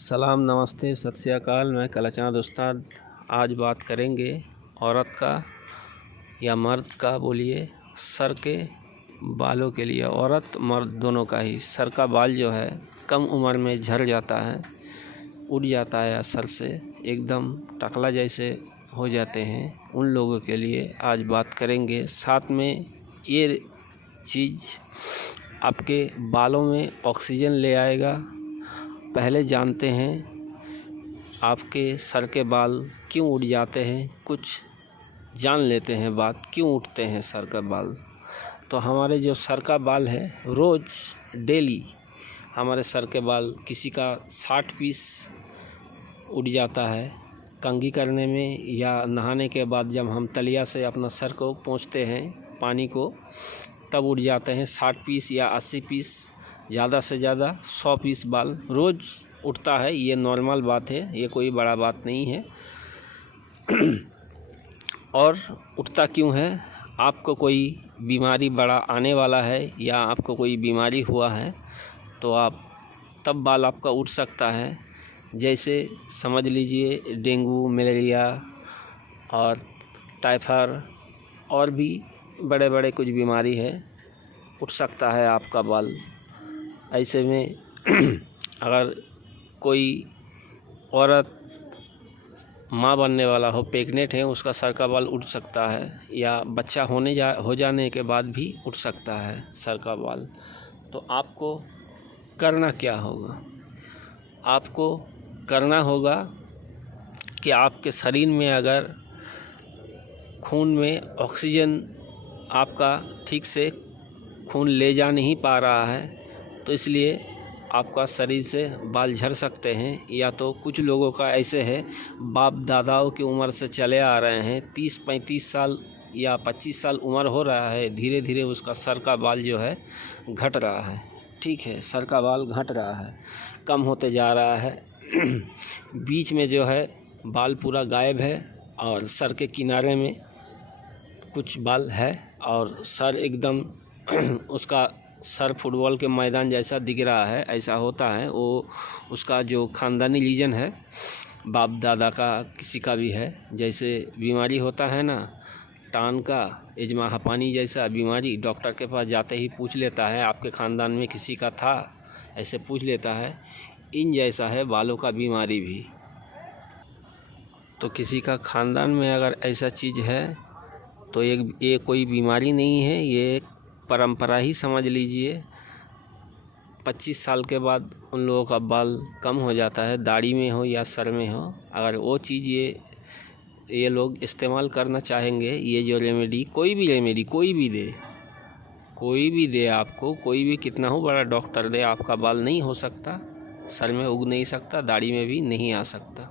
सलाम, नमस्ते, सत श्री अकाल। मैं कलाचाँद उस्ताद। आज बात करेंगे औरत का या मर्द का, बोलिए, सर के बालों के लिए। औरत मर्द दोनों का ही सर का बाल जो है कम उम्र में झड़ जाता है, उड़ जाता है, सर से एकदम टकला जैसे हो जाते हैं। उन लोगों के लिए आज बात करेंगे। साथ में ये चीज़ आपके बालों में ऑक्सीजन ले आएगा। पहले जानते हैं आपके सर के बाल क्यों उड़ जाते हैं, कुछ जान लेते हैं बात क्यों उठते हैं सर का बाल। तो हमारे जो सर का बाल है, रोज़ डेली हमारे सर के बाल किसी का 60 पीस उड़ जाता है कंघी करने में, या नहाने के बाद जब हम तलिया से अपना सर को पोंछते हैं पानी को, तब उड़ जाते हैं 60 पीस या 80 पीस, ज़्यादा से ज़्यादा 100 पीस बाल रोज़ उठता है। ये नॉर्मल बात है, ये कोई बड़ा बात नहीं है। और उठता क्यों है? आपको कोई बीमारी बड़ा आने वाला है या आपको कोई बीमारी हुआ है तो आप तब बाल आपका उठ सकता है। जैसे समझ लीजिए डेंगू, मलेरिया और टाइफाइड और भी बड़े बड़े कुछ बीमारी है, उठ सकता है आपका बाल। ऐसे में अगर कोई औरत माँ बनने वाला हो, प्रेग्नेंट है, उसका सर का बाल उठ सकता है, या बच्चा हो जाने के बाद भी उठ सकता है सर का बाल। तो आपको करना क्या होगा? आपको करना होगा कि आपके शरीर में अगर खून में ऑक्सीजन आपका ठीक से खून ले जा नहीं पा रहा है, तो इसलिए आपका शरीर से बाल झड़ सकते हैं। या तो कुछ लोगों का ऐसे है, बाप दादाओं की उम्र से चले आ रहे हैं, 30-35 साल या 25 साल उम्र हो रहा है, धीरे धीरे उसका सर का बाल जो है घट रहा है। ठीक है, सर का बाल घट रहा है, कम होते जा रहा है। बीच में जो है बाल पूरा गायब है और सर के किनारे में कुछ बाल है और सर एकदम उसका सर फुटबॉल के मैदान जैसा दिख रहा है। ऐसा होता है, वो उसका जो ख़ानदानी रीजन है, बाप दादा का किसी का भी है। जैसे बीमारी होता है ना, टान का एजमा हपानी जैसा बीमारी, डॉक्टर के पास जाते ही पूछ लेता है आपके ख़ानदान में किसी का था, ऐसे पूछ लेता है। इन जैसा है बालों का बीमारी भी। तो किसी का ख़ानदान में अगर ऐसा चीज़ है तो ये कोई बीमारी नहीं है, ये एक परंपरा ही समझ लीजिए। 25 साल के बाद उन लोगों का बाल कम हो जाता है, दाढ़ी में हो या सर में हो। अगर वो चीज़ ये लोग इस्तेमाल करना चाहेंगे, ये जो रेमेडी, कोई भी रेमेडी कोई भी दे आपको, कोई भी कितना हो बड़ा डॉक्टर दे, आपका बाल नहीं हो सकता, सर में उग नहीं सकता, दाढ़ी में भी नहीं आ सकता,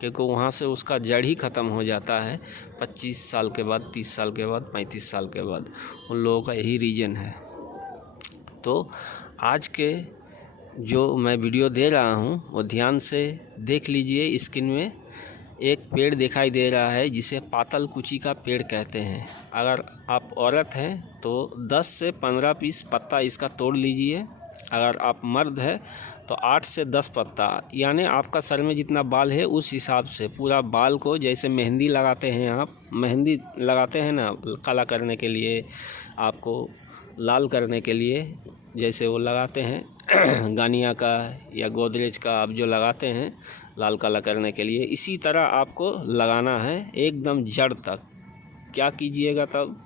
क्योंकि वहाँ से उसका जड़ ही ख़त्म हो जाता है 25 साल के बाद, 30 साल के बाद, 35 साल के बाद। उन लोगों का यही रीज़न है। तो आज के जो मैं वीडियो दे रहा हूँ वो ध्यान से देख लीजिए। स्क्रीन में एक पेड़ दिखाई दे रहा है जिसे पातल कुची का पेड़ कहते हैं। अगर आप औरत हैं तो 10 से 15 पीस पत्ता इसका तोड़ लीजिए। अगर आप मर्द है तो 8 से 10 पत्ता, यानी आपका सर में जितना बाल है उस हिसाब से पूरा बाल को, जैसे मेहंदी लगाते हैं, आप मेहंदी लगाते हैं ना काला करने के लिए, आपको लाल करने के लिए, जैसे वो लगाते हैं गानिया का या गोदरेज का, आप जो लगाते हैं लाल काला करने के लिए, इसी तरह आपको लगाना है एकदम जड़ तक। क्या कीजिएगा तब?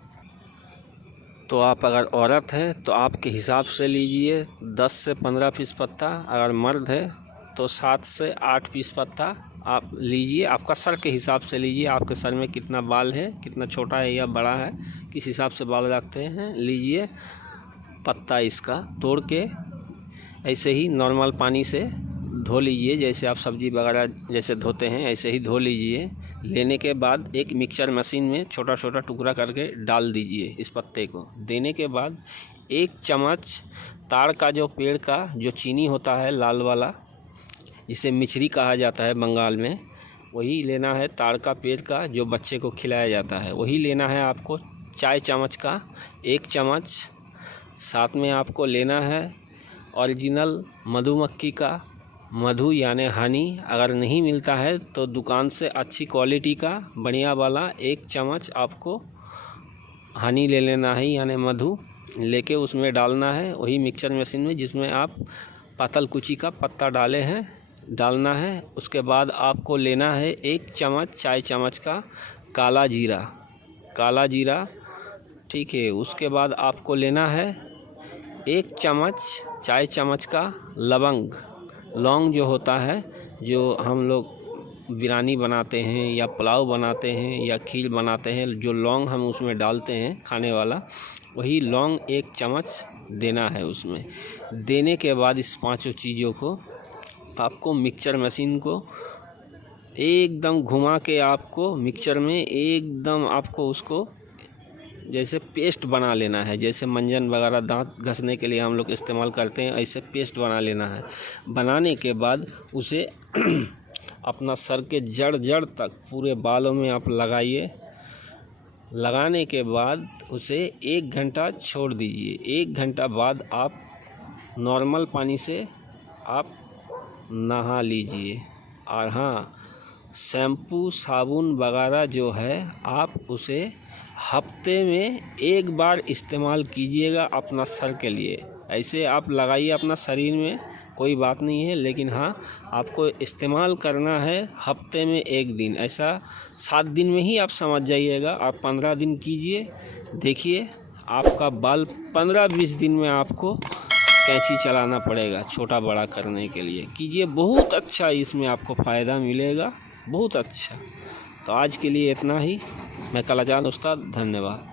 तो आप अगर औरत हैं तो आपके हिसाब से लीजिए 10 से 15 पीस पत्ता। अगर मर्द है तो 7 से 8 पीस पत्ता आप लीजिए। आपका सर के हिसाब से लीजिए, आपके सर में कितना बाल है, कितना छोटा है या बड़ा है, किस हिसाब से बाल रखते हैं, लीजिए पत्ता इसका तोड़ के ऐसे ही नॉर्मल पानी से धो लीजिए, जैसे आप सब्ज़ी वगैरह जैसे धोते हैं ऐसे ही धो लीजिए। लेने के बाद एक मिक्सचर मशीन में छोटा छोटा टुकड़ा करके डाल दीजिए इस पत्ते को। देने के बाद 1 चम्मच ताड़ का, जो पेड़ का जो चीनी होता है लाल वाला, जिसे मिचरी कहा जाता है बंगाल में, वही लेना है। ताड़ का पेड़ का जो बच्चे को खिलाया जाता है वही लेना है आपको। चाय चम्मच का 1 चम्मच। साथ में आपको लेना है ओरिजिनल मधुमक्खी का मधु यानी हनी अगर नहीं मिलता है तो दुकान से अच्छी क्वालिटी का बढ़िया वाला 1 चम्मच आपको हनी ले लेना है, यानी मधु लेके उसमें डालना है वही मिक्सचर मशीन में जिसमें आप पातल कुची का पत्ता डाले हैं, डालना है। उसके बाद आपको लेना है 1 चम्मच चाय चम्मच का काला जीरा, ठीक है। उसके बाद आपको लेना है 1 चम्मच चाय चम्मच का लौंग जो होता है, जो हम लोग बिरयानी बनाते हैं या पुलाव बनाते हैं या खीर बनाते हैं, जो लौंग हम उसमें डालते हैं खाने वाला, वही लौंग 1 चम्मच देना है। उसमें देने के बाद इस 5 चीज़ों को आपको मिक्सचर मशीन को एकदम घुमा के आपको मिक्सचर में एकदम आपको उसको जैसे पेस्ट बना लेना है। जैसे मंजन वगैरह दांत घसने के लिए हम लोग इस्तेमाल करते हैं, ऐसे पेस्ट बना लेना है। बनाने के बाद उसे अपना सर के जड़ तक पूरे बालों में आप लगाइए। लगाने के बाद उसे 1 घंटा छोड़ दीजिए। 1 घंटा बाद आप नॉर्मल पानी से आप नहा लीजिए। और हाँ, शैम्पू साबुन वगैरह जो है आप उसे हफ्ते में 1 बार इस्तेमाल कीजिएगा अपना सर के लिए। ऐसे आप लगाइए अपना शरीर में, कोई बात नहीं है, लेकिन हाँ आपको इस्तेमाल करना है हफ्ते में 1 दिन। ऐसा 7 दिन में ही आप समझ जाइएगा। आप 15 दिन कीजिए, देखिए आपका बाल 15-20 दिन में आपको कैंची चलाना पड़ेगा छोटा बड़ा करने के लिए। कीजिए, बहुत अच्छा इसमें आपको फ़ायदा मिलेगा, बहुत अच्छा। तो आज के लिए इतना ही। मैं कलाजान उस्ताद, धन्यवाद।